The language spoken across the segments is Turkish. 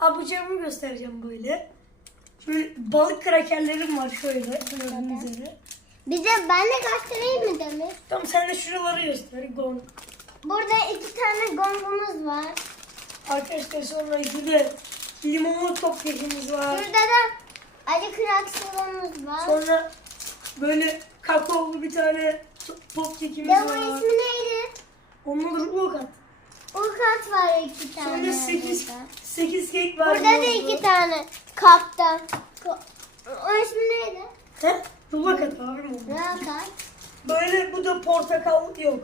abucarımı göstereceğim böyle. Şöyle balık krakerlerim var şöyle gördüğünüz üzere. Bize ben de göstereyim mi Demir? Tamam sen de şuraları göster. Gong. Burada iki tane gongumuz var. Arkadaşlar sonra bir de limonlu top kekimiz var. Burada da acı kırak var. Sonra böyle kakaolu bir tane to- top kekimiz Demir var. ismi neydi? Onun adı Ulkat. Urkat var iki tane. Sonra 8 burada. 8 kek var. Burada da iki tane kapta. Ko- O ismi neydi? He? Ulkat abim oldu. Urkat. Böyle bu da portakal yok.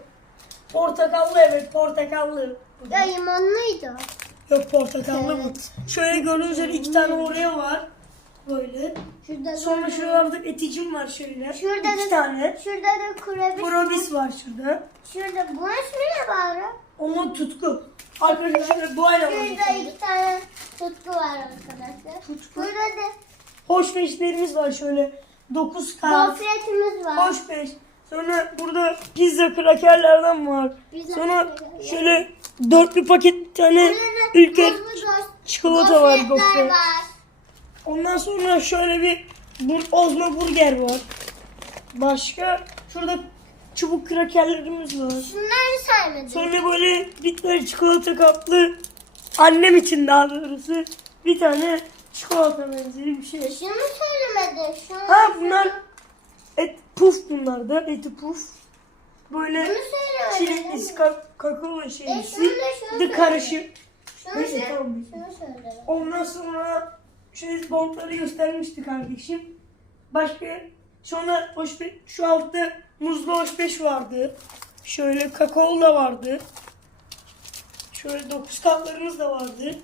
Portakallı evet portakallı. Bu. Ya limonluydu. Yok portakallı bu. Şöyle gördüğünüz üzere iki tane Oreo var. Böyle. Şurada Sonra da, şuralarda eticim var şöyle. Şurada iki da- tane. Şurada da kurabis. Probis var şurada. Şurada bunun ismi ne bari? Onun tutku. Arkadaşlar bu var. Şurada iki tane tutku var arkadaşlar. Tutku. Burada da Hoş beşlerimiz var şöyle. 9 kağıt. gofretimiz var. Hoş beş. Sonra burada pizza krakerlerden var. Pizza Sonra krakerler. şöyle dörtlü paket bir tane Burada da ülke çikolata var gofretler gofret. var. Ondan sonra şöyle bir bur Ozma burger var. Başka şurada çubuk krakerlerimiz var. Şunları saymadım. Sonra böyle bir tane çikolata kaplı annem için daha doğrusu bir tane çikolata benzeri bir şey. Şunu söylemedin. Şunu Ha bunlar et puf bunlar da eti puf. Böyle çileklisi ka- kakao E, şunu bir de karışık. Şunu Neyse tamam. Ondan sonra şöyle bontları göstermişti kardeşim. Başka sonra hoş şu altta muzlu hoşbeş vardı. Şöyle kakao da vardı. Şöyle dokuz tatlarımız da vardı.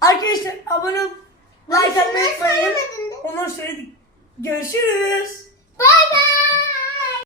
Arkadaşlar abone olup like atmayı unutmayın. Ondan söyledik. Görüşürüz. Bay bay.